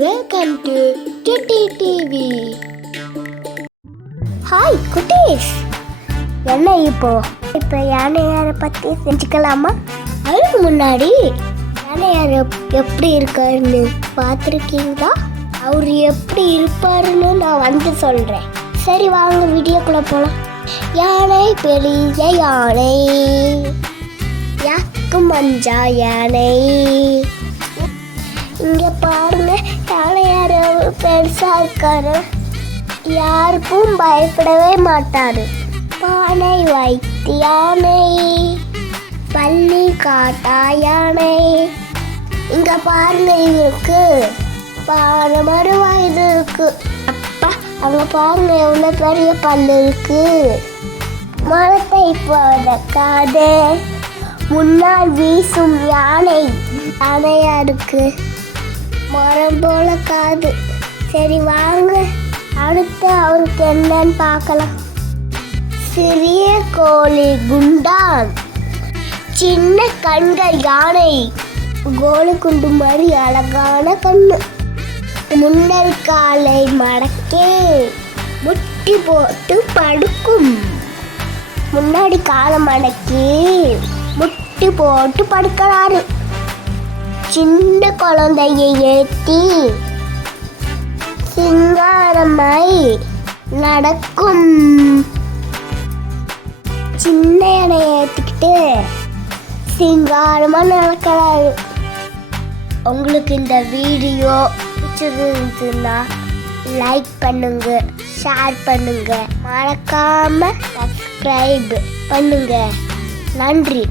Welcome to DD TV hi குட்டீஸ். என்ன இப்போ? இப்போ யானையாரை பற்றி செஞ்சுக்கலாமா அதுக்கு முன்னாடி யானையார் எப்படி இருக்காருன்னு பார்த்துருக்கீங்களா? அவர் எப்படி இருப்பாருன்னு நான் வந்து சொல்கிறேன் சரி வாங்க வீடியோக்குள்ளே போகலாம் யானை பெரிய யானை. யாக்கு மஞ்சா யானை. பெருசா இருக்காரு. யாருக்கும் பயப்படவே மாட்டாரு. பானை வைத்து யானை பள்ளி காட்டா யானை. இங்க பாருங்க இருக்கு பானை மறுவா இது இருக்கு. அப்பா அங்க பாருங்க எவ்வளவு பெரிய பல்லு இருக்கு. மரத்தை போத காது முன்னால் வீசும் யானை யானையா இருக்கு. மரம் போல காது சரி வாங்க. அடுத்து அவருக்கு என்னன்னு பார்க்கலாம். சிறிய கோழி குண்டான். சின்ன கண்கள் யானை. கோழி குண்டு மாதிரி அழகான கண்ணு. முன்னல் காலை மடக்கே முட்டி போட்டு படுக்கும். முன்னாடி காலை மடக்கி முட்டி போட்டு படுக்கிறாரு. சின்ன குழந்தையை ஏற்றி சிங்காரமாய் நடக்கும். சின்ன யானையை ஏற்றிக்கிட்டு சிங்காரமா நடக்கிறாரு. உங்களுக்கு இந்த வீடியோ பிடிச்சிருந்ததுன்னா லைக் பண்ணுங்க ஷேர் பண்ணுங்க. மறக்காம சப்ஸ்கிரைப் பண்ணுங்க. நன்றி.